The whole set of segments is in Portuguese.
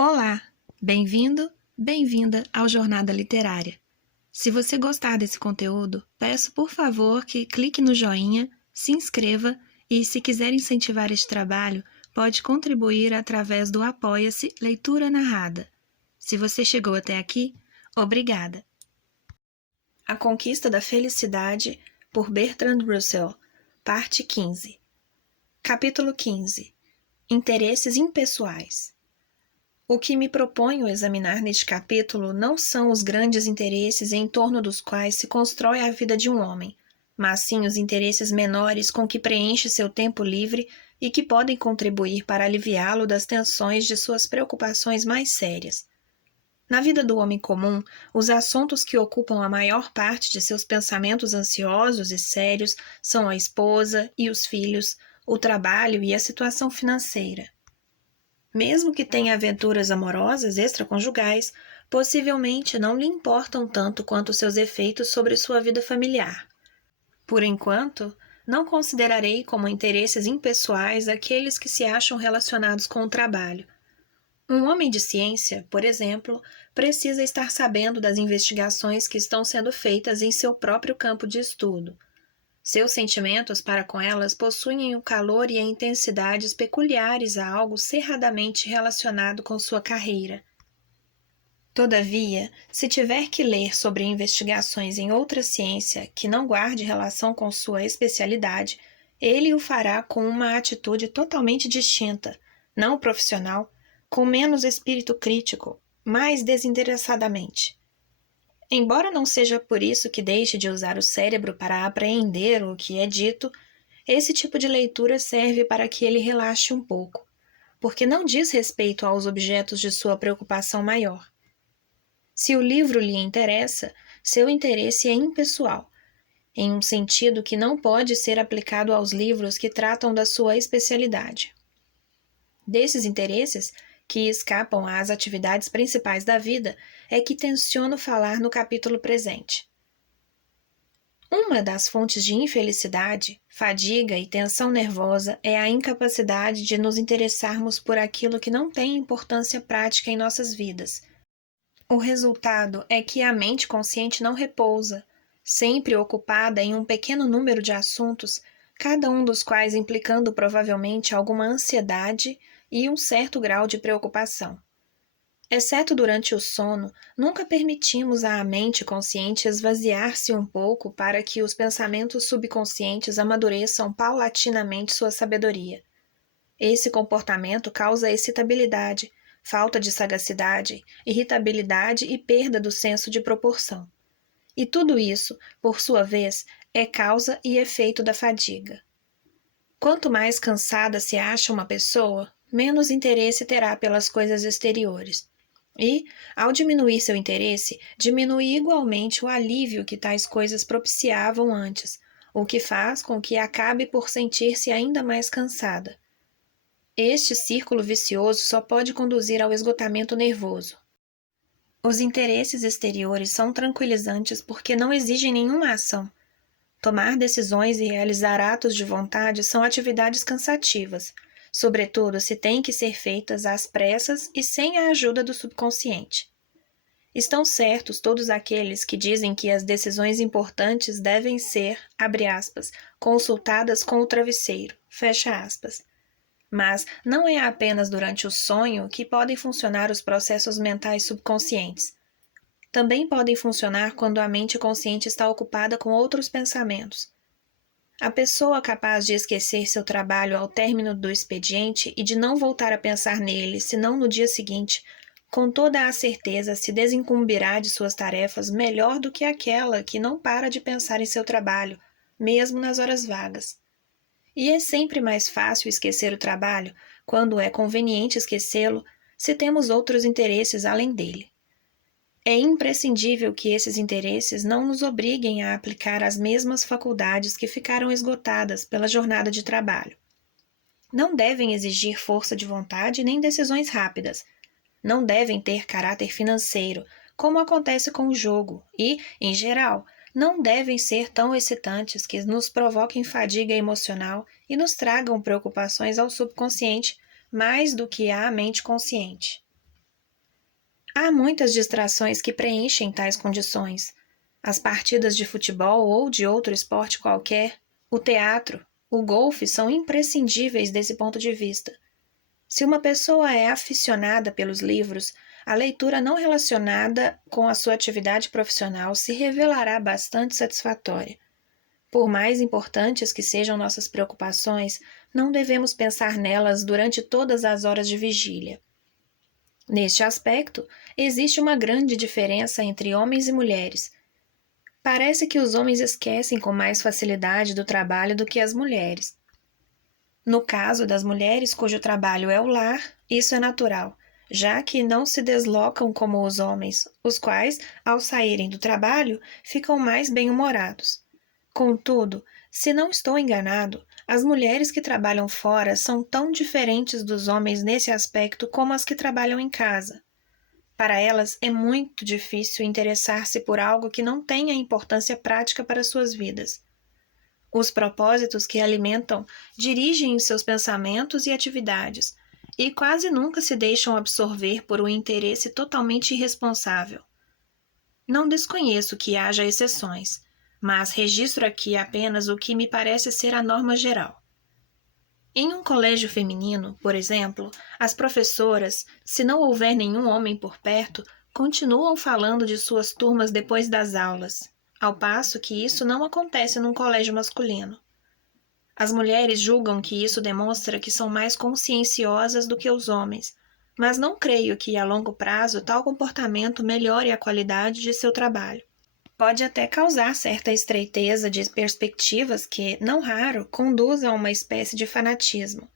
Olá, bem-vindo, bem-vinda ao Jornada Literária. Se você gostar desse conteúdo, peço por favor que clique no joinha, se inscreva e, se quiser incentivar este trabalho, pode contribuir através do Apoia-se Leitura Narrada. Se você chegou até aqui, obrigada. A Conquista da Felicidade, por Bertrand Russell, parte 15. Capítulo 15. Interesses impessoais. O que me proponho examinar neste capítulo não são os grandes interesses em torno dos quais se constrói a vida de um homem, mas sim os interesses menores com que preenche seu tempo livre e que podem contribuir para aliviá-lo das tensões de suas preocupações mais sérias. Na vida do homem comum, os assuntos que ocupam a maior parte de seus pensamentos ansiosos e sérios são a esposa e os filhos, o trabalho e a situação financeira. Mesmo que tenha aventuras amorosas extraconjugais, possivelmente não lhe importam tanto quanto seus efeitos sobre sua vida familiar. Por enquanto, não considerarei como interesses impessoais aqueles que se acham relacionados com o trabalho. Um homem de ciência, por exemplo, precisa estar sabendo das investigações que estão sendo feitas em seu próprio campo de estudo. Seus sentimentos para com elas possuem o calor e a intensidade peculiares a algo cerradamente relacionado com sua carreira. Todavia, se tiver que ler sobre investigações em outra ciência que não guarde relação com sua especialidade, ele o fará com uma atitude totalmente distinta, não profissional, com menos espírito crítico, mais desinteressadamente. Embora não seja por isso que deixe de usar o cérebro para apreender o que é dito, esse tipo de leitura serve para que ele relaxe um pouco, porque não diz respeito aos objetos de sua preocupação maior. Se o livro lhe interessa, seu interesse é impessoal, em um sentido que não pode ser aplicado aos livros que tratam da sua especialidade. Desses interesses, que escapam às atividades principais da vida, é que tenciono falar no capítulo presente. Uma das fontes de infelicidade, fadiga e tensão nervosa é a incapacidade de nos interessarmos por aquilo que não tem importância prática em nossas vidas. O resultado é que a mente consciente não repousa, sempre ocupada em um pequeno número de assuntos, cada um dos quais implicando provavelmente alguma ansiedade e um certo grau de preocupação. Exceto durante o sono, nunca permitimos à mente consciente esvaziar-se um pouco para que os pensamentos subconscientes amadureçam paulatinamente sua sabedoria. Esse comportamento causa excitabilidade, falta de sagacidade, irritabilidade e perda do senso de proporção. E tudo isso, por sua vez, é causa e efeito da fadiga. Quanto mais cansada se acha uma pessoa, menos interesse terá pelas coisas exteriores. E, ao diminuir seu interesse, diminui igualmente o alívio que tais coisas propiciavam antes, o que faz com que acabe por sentir-se ainda mais cansada. Este círculo vicioso só pode conduzir ao esgotamento nervoso. Os interesses exteriores são tranquilizantes porque não exigem nenhuma ação. Tomar decisões e realizar atos de vontade são atividades cansativas, sobretudo se têm que ser feitas às pressas e sem a ajuda do subconsciente. Estão certos todos aqueles que dizem que as decisões importantes devem ser, abre aspas, consultadas com o travesseiro, fecha aspas. Mas não é apenas durante o sonho que podem funcionar os processos mentais subconscientes. Também podem funcionar quando a mente consciente está ocupada com outros pensamentos. A pessoa capaz de esquecer seu trabalho ao término do expediente e de não voltar a pensar nele senão no dia seguinte, com toda a certeza se desincumbirá de suas tarefas melhor do que aquela que não para de pensar em seu trabalho, mesmo nas horas vagas. E é sempre mais fácil esquecer o trabalho, quando é conveniente esquecê-lo, se temos outros interesses além dele. É imprescindível que esses interesses não nos obriguem a aplicar as mesmas faculdades que ficaram esgotadas pela jornada de trabalho. Não devem exigir força de vontade nem decisões rápidas. Não devem ter caráter financeiro, como acontece com o jogo, e, em geral, não devem ser tão excitantes que nos provoquem fadiga emocional e nos tragam preocupações ao subconsciente mais do que à mente consciente. Há muitas distrações que preenchem tais condições. As partidas de futebol ou de outro esporte qualquer, o teatro, o golfe são imprescindíveis desse ponto de vista. Se uma pessoa é aficionada pelos livros, a leitura não relacionada com a sua atividade profissional se revelará bastante satisfatória. Por mais importantes que sejam nossas preocupações, não devemos pensar nelas durante todas as horas de vigília. Neste aspecto, existe uma grande diferença entre homens e mulheres. Parece que os homens esquecem com mais facilidade do trabalho do que as mulheres. No caso das mulheres cujo trabalho é o lar, isso é natural, já que não se deslocam como os homens, os quais, ao saírem do trabalho, ficam mais bem-humorados. Contudo, se não estou enganado, as mulheres que trabalham fora são tão diferentes dos homens nesse aspecto como as que trabalham em casa. Para elas é muito difícil interessar-se por algo que não tenha importância prática para suas vidas. Os propósitos que alimentam dirigem seus pensamentos e atividades, e quase nunca se deixam absorver por um interesse totalmente irresponsável. Não desconheço que haja exceções, mas registro aqui apenas o que me parece ser a norma geral. Em um colégio feminino, por exemplo, as professoras, se não houver nenhum homem por perto, continuam falando de suas turmas depois das aulas, ao passo que isso não acontece num colégio masculino. As mulheres julgam que isso demonstra que são mais conscienciosas do que os homens, mas não creio que a longo prazo tal comportamento melhore a qualidade de seu trabalho. Pode até causar certa estreiteza de perspectivas que, não raro, conduz a uma espécie de fanatismo.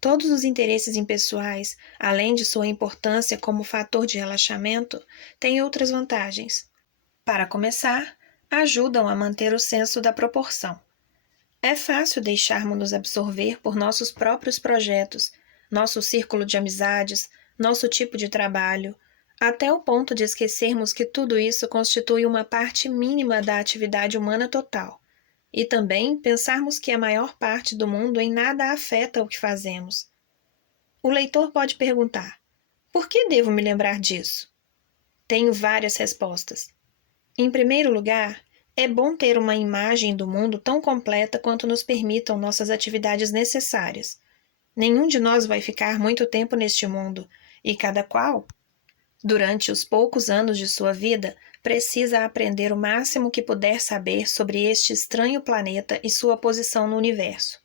Todos os interesses impessoais, além de sua importância como fator de relaxamento, têm outras vantagens. Para começar, ajudam a manter o senso da proporção. É fácil deixarmos-nos absorver por nossos próprios projetos, nosso círculo de amizades, nosso tipo de trabalho, até o ponto de esquecermos que tudo isso constitui uma parte mínima da atividade humana total, e também pensarmos que a maior parte do mundo em nada afeta o que fazemos. O leitor pode perguntar: por que devo me lembrar disso? Tenho várias respostas. Em primeiro lugar, é bom ter uma imagem do mundo tão completa quanto nos permitam nossas atividades necessárias. Nenhum de nós vai ficar muito tempo neste mundo, e cada qual, durante os poucos anos de sua vida, precisa aprender o máximo que puder saber sobre este estranho planeta e sua posição no universo.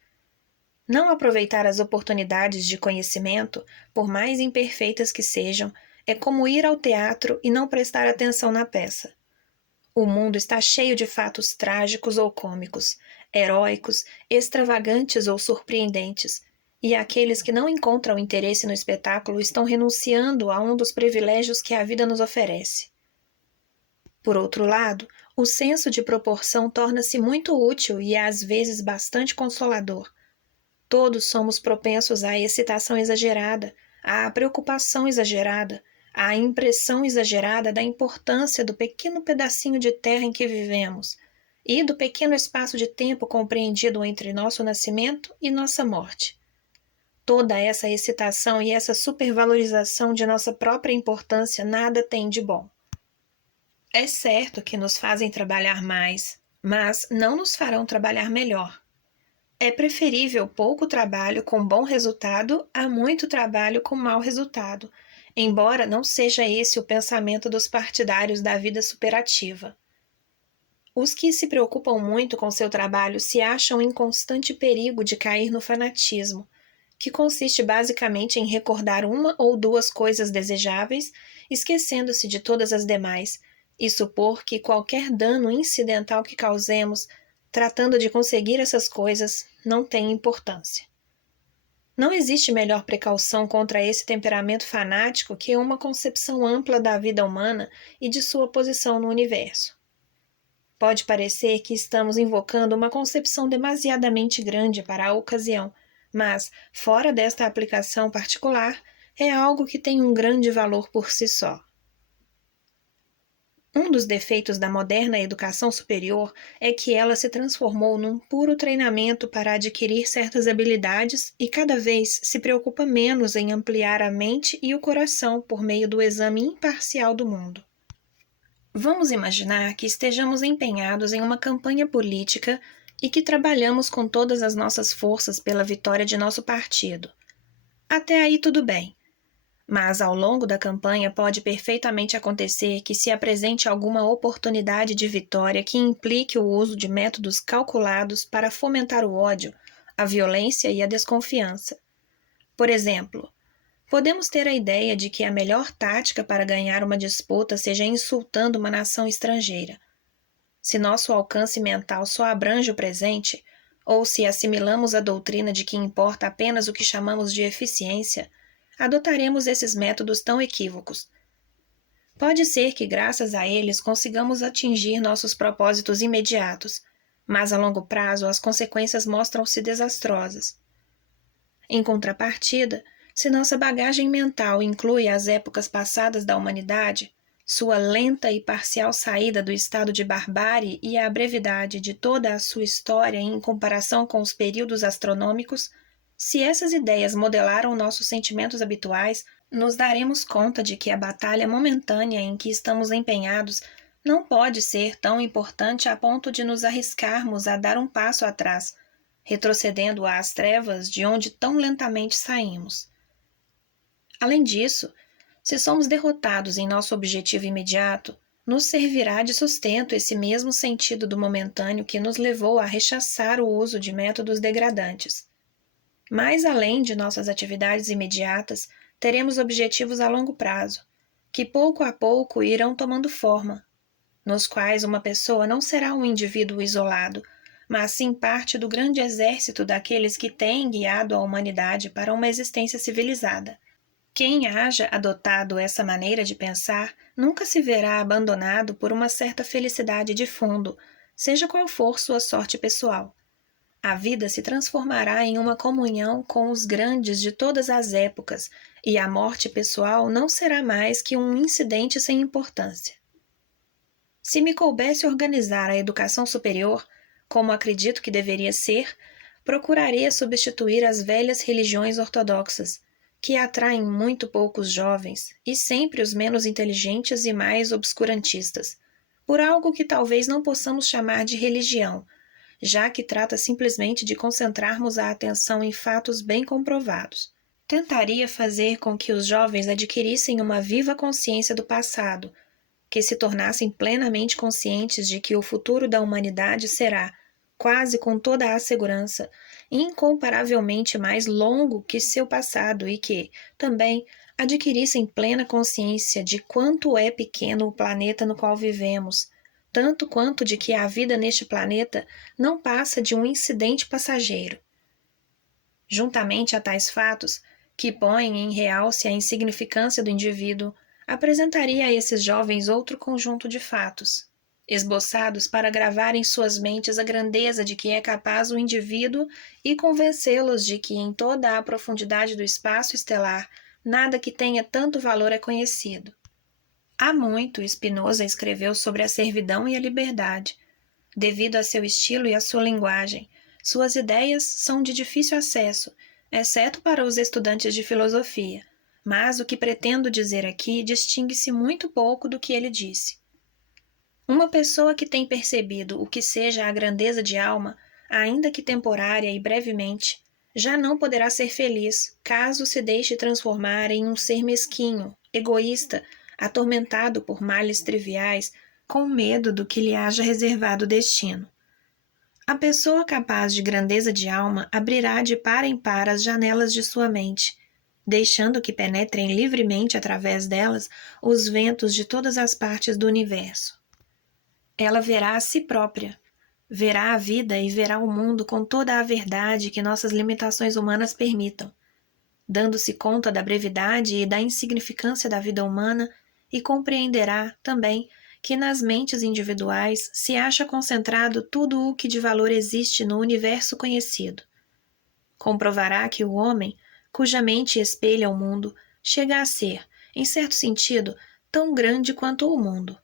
Não aproveitar as oportunidades de conhecimento, por mais imperfeitas que sejam, é como ir ao teatro e não prestar atenção na peça. O mundo está cheio de fatos trágicos ou cômicos, heróicos, extravagantes ou surpreendentes, e aqueles que não encontram interesse no espetáculo estão renunciando a um dos privilégios que a vida nos oferece. Por outro lado, o senso de proporção torna-se muito útil e às vezes bastante consolador. Todos somos propensos à excitação exagerada, à preocupação exagerada, à impressão exagerada da importância do pequeno pedacinho de terra em que vivemos e do pequeno espaço de tempo compreendido entre nosso nascimento e nossa morte. Toda essa excitação e essa supervalorização de nossa própria importância nada tem de bom. É certo que nos fazem trabalhar mais, mas não nos farão trabalhar melhor. É preferível pouco trabalho com bom resultado a muito trabalho com mau resultado, embora não seja esse o pensamento dos partidários da vida superativa. Os que se preocupam muito com seu trabalho se acham em constante perigo de cair no fanatismo, que consiste basicamente em recordar uma ou duas coisas desejáveis, esquecendo-se de todas as demais, e supor que qualquer dano incidental que causemos tratando de conseguir essas coisas, não tem importância. Não existe melhor precaução contra esse temperamento fanático que uma concepção ampla da vida humana e de sua posição no universo. Pode parecer que estamos invocando uma concepção demasiadamente grande para a ocasião, mas, fora desta aplicação particular, é algo que tem um grande valor por si só. Um dos defeitos da moderna educação superior é que ela se transformou num puro treinamento para adquirir certas habilidades e cada vez se preocupa menos em ampliar a mente e o coração por meio do exame imparcial do mundo. Vamos imaginar que estejamos empenhados em uma campanha política e que trabalhamos com todas as nossas forças pela vitória de nosso partido. Até aí tudo bem. Mas ao longo da campanha pode perfeitamente acontecer que se apresente alguma oportunidade de vitória que implique o uso de métodos calculados para fomentar o ódio, a violência e a desconfiança. Por exemplo, podemos ter a ideia de que a melhor tática para ganhar uma disputa seja insultando uma nação estrangeira. Se nosso alcance mental só abrange o presente, ou se assimilamos a doutrina de que importa apenas o que chamamos de eficiência, adotaremos esses métodos tão equívocos. Pode ser que, graças a eles, consigamos atingir nossos propósitos imediatos, mas a longo prazo as consequências mostram-se desastrosas. Em contrapartida, se nossa bagagem mental inclui as épocas passadas da humanidade, sua lenta e parcial saída do estado de barbárie e a brevidade de toda a sua história em comparação com os períodos astronômicos, se essas ideias modelaram nossos sentimentos habituais, nos daremos conta de que a batalha momentânea em que estamos empenhados não pode ser tão importante a ponto de nos arriscarmos a dar um passo atrás, retrocedendo às trevas de onde tão lentamente saímos. Além disso, se somos derrotados em nosso objetivo imediato, nos servirá de sustento esse mesmo sentido do momentâneo que nos levou a rechaçar o uso de métodos degradantes. Mais além de nossas atividades imediatas, teremos objetivos a longo prazo, que pouco a pouco irão tomando forma, nos quais uma pessoa não será um indivíduo isolado, mas sim parte do grande exército daqueles que têm guiado a humanidade para uma existência civilizada. Quem haja adotado essa maneira de pensar nunca se verá abandonado por uma certa felicidade de fundo, seja qual for sua sorte pessoal. A vida se transformará em uma comunhão com os grandes de todas as épocas, e a morte pessoal não será mais que um incidente sem importância. Se me coubesse organizar a educação superior, como acredito que deveria ser, procuraria substituir as velhas religiões ortodoxas, que atraem muito poucos jovens e sempre os menos inteligentes e mais obscurantistas, por algo que talvez não possamos chamar de religião, já que trata simplesmente de concentrarmos a atenção em fatos bem comprovados. Tentaria fazer com que os jovens adquirissem uma viva consciência do passado, que se tornassem plenamente conscientes de que o futuro da humanidade será, quase com toda a segurança, incomparavelmente mais longo que seu passado e que, também, adquirissem plena consciência de quanto é pequeno o planeta no qual vivemos, tanto quanto de que a vida neste planeta não passa de um incidente passageiro. Juntamente a tais fatos, que põem em realce a insignificância do indivíduo, apresentaria a esses jovens outro conjunto de fatos, esboçados para gravar em suas mentes a grandeza de que é capaz o indivíduo e convencê-los de que em toda a profundidade do espaço estelar nada que tenha tanto valor é conhecido. Há muito Spinoza escreveu sobre a servidão e a liberdade. Devido a seu estilo e a sua linguagem, suas ideias são de difícil acesso, exceto para os estudantes de filosofia, mas o que pretendo dizer aqui distingue-se muito pouco do que ele disse. Uma pessoa que tem percebido o que seja a grandeza de alma, ainda que temporária e brevemente, já não poderá ser feliz caso se deixe transformar em um ser mesquinho, egoísta, atormentado por males triviais, com medo do que lhe haja reservado o destino. A pessoa capaz de grandeza de alma abrirá de par em par as janelas de sua mente, deixando que penetrem livremente através delas os ventos de todas as partes do universo. Ela verá a si própria, verá a vida e verá o mundo com toda a verdade que nossas limitações humanas permitam, dando-se conta da brevidade e da insignificância da vida humana, e compreenderá, também, que nas mentes individuais se acha concentrado tudo o que de valor existe no universo conhecido. Comprovará que o homem, cuja mente espelha o mundo, chega a ser, em certo sentido, tão grande quanto o mundo.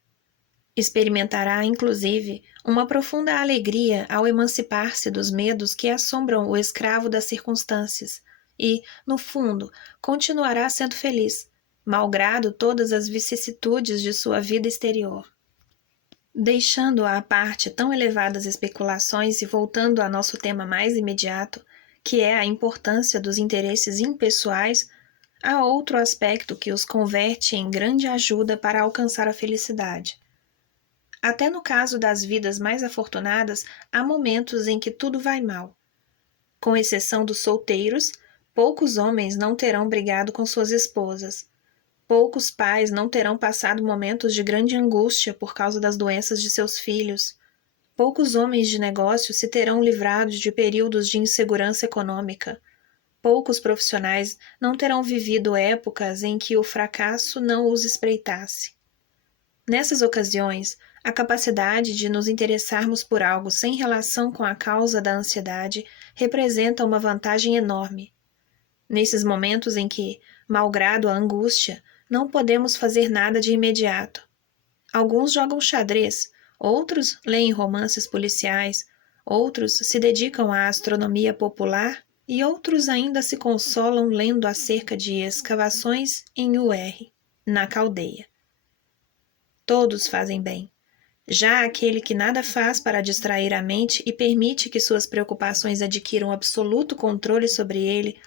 Experimentará, inclusive, uma profunda alegria ao emancipar-se dos medos que assombram o escravo das circunstâncias e, no fundo, continuará sendo feliz, malgrado todas as vicissitudes de sua vida exterior. Deixando à parte tão elevadas especulações e voltando a nosso tema mais imediato, que é a importância dos interesses impessoais, há outro aspecto que os converte em grande ajuda para alcançar a felicidade. Até no caso das vidas mais afortunadas, há momentos em que tudo vai mal. Com exceção dos solteiros, poucos homens não terão brigado com suas esposas. Poucos pais não terão passado momentos de grande angústia por causa das doenças de seus filhos. Poucos homens de negócio se terão livrado de períodos de insegurança econômica. Poucos profissionais não terão vivido épocas em que o fracasso não os espreitasse. Nessas ocasiões, a capacidade de nos interessarmos por algo sem relação com a causa da ansiedade representa uma vantagem enorme. Nesses momentos em que, malgrado a angústia, não podemos fazer nada de imediato. Alguns jogam xadrez, outros leem romances policiais, outros se dedicam à astronomia popular e outros ainda se consolam lendo acerca de escavações em UR, na Caldeia. Todos fazem bem. Já aquele que nada faz para distrair a mente e permite que suas preocupações adquiram absoluto controle sobre ele,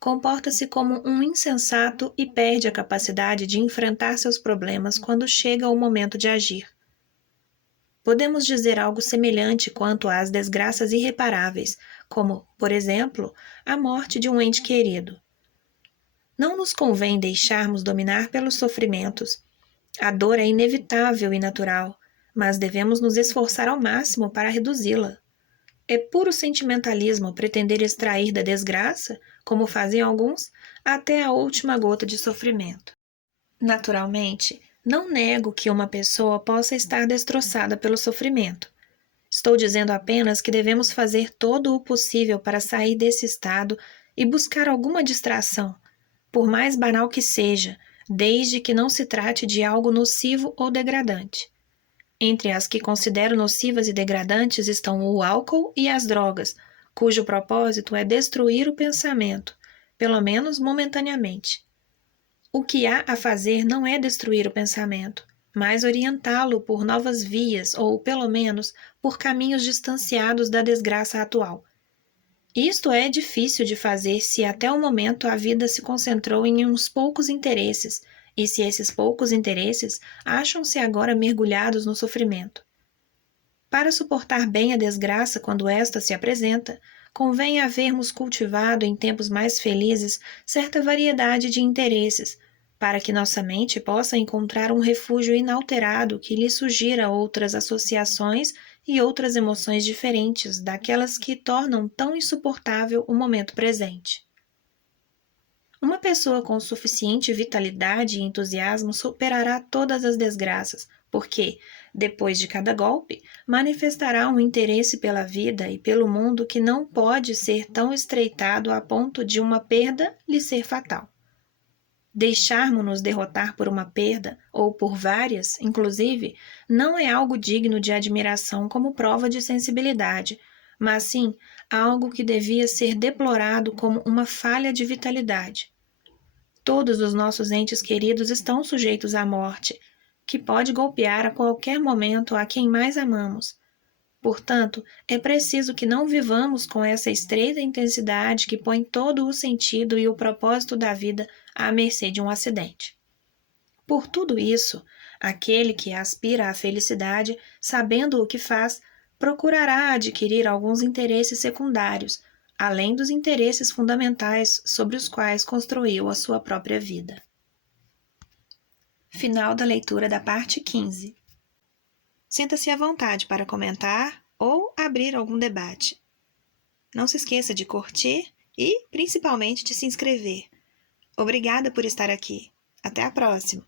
comporta-se como um insensato e perde a capacidade de enfrentar seus problemas quando chega o momento de agir. Podemos dizer algo semelhante quanto às desgraças irreparáveis, como, por exemplo, a morte de um ente querido. Não nos convém deixarmos dominar pelos sofrimentos. A dor é inevitável e natural, mas devemos nos esforçar ao máximo para reduzi-la. É puro sentimentalismo pretender extrair da desgraça, como fazem alguns, até a última gota de sofrimento. Naturalmente, não nego que uma pessoa possa estar destroçada pelo sofrimento. Estou dizendo apenas que devemos fazer todo o possível para sair desse estado e buscar alguma distração, por mais banal que seja, desde que não se trate de algo nocivo ou degradante. Entre as que considero nocivas e degradantes estão o álcool e as drogas, cujo propósito é destruir o pensamento, pelo menos momentaneamente. O que há a fazer não é destruir o pensamento, mas orientá-lo por novas vias ou, pelo menos, por caminhos distanciados da desgraça atual. Isto é difícil de fazer se até o momento a vida se concentrou em uns poucos interesses, e se esses poucos interesses acham-se agora mergulhados no sofrimento. Para suportar bem a desgraça quando esta se apresenta, convém havermos cultivado em tempos mais felizes certa variedade de interesses, para que nossa mente possa encontrar um refúgio inalterado que lhe sugira outras associações e outras emoções diferentes daquelas que tornam tão insuportável o momento presente. Uma pessoa com suficiente vitalidade e entusiasmo superará todas as desgraças, porque, depois de cada golpe, manifestará um interesse pela vida e pelo mundo que não pode ser tão estreitado a ponto de uma perda lhe ser fatal. Deixarmos-nos derrotar por uma perda, ou por várias, inclusive, não é algo digno de admiração como prova de sensibilidade, mas sim algo que devia ser deplorado como uma falha de vitalidade. Todos os nossos entes queridos estão sujeitos à morte, que pode golpear a qualquer momento a quem mais amamos. Portanto, é preciso que não vivamos com essa estreita intensidade que põe todo o sentido e o propósito da vida à mercê de um acidente. Por tudo isso, aquele que aspira à felicidade, sabendo o que faz, procurará adquirir alguns interesses secundários, além dos interesses fundamentais sobre os quais construiu a sua própria vida. Final da leitura da parte 15. Sinta-se à vontade para comentar ou abrir algum debate. Não se esqueça de curtir e, principalmente, de se inscrever. Obrigada por estar aqui. Até a próxima!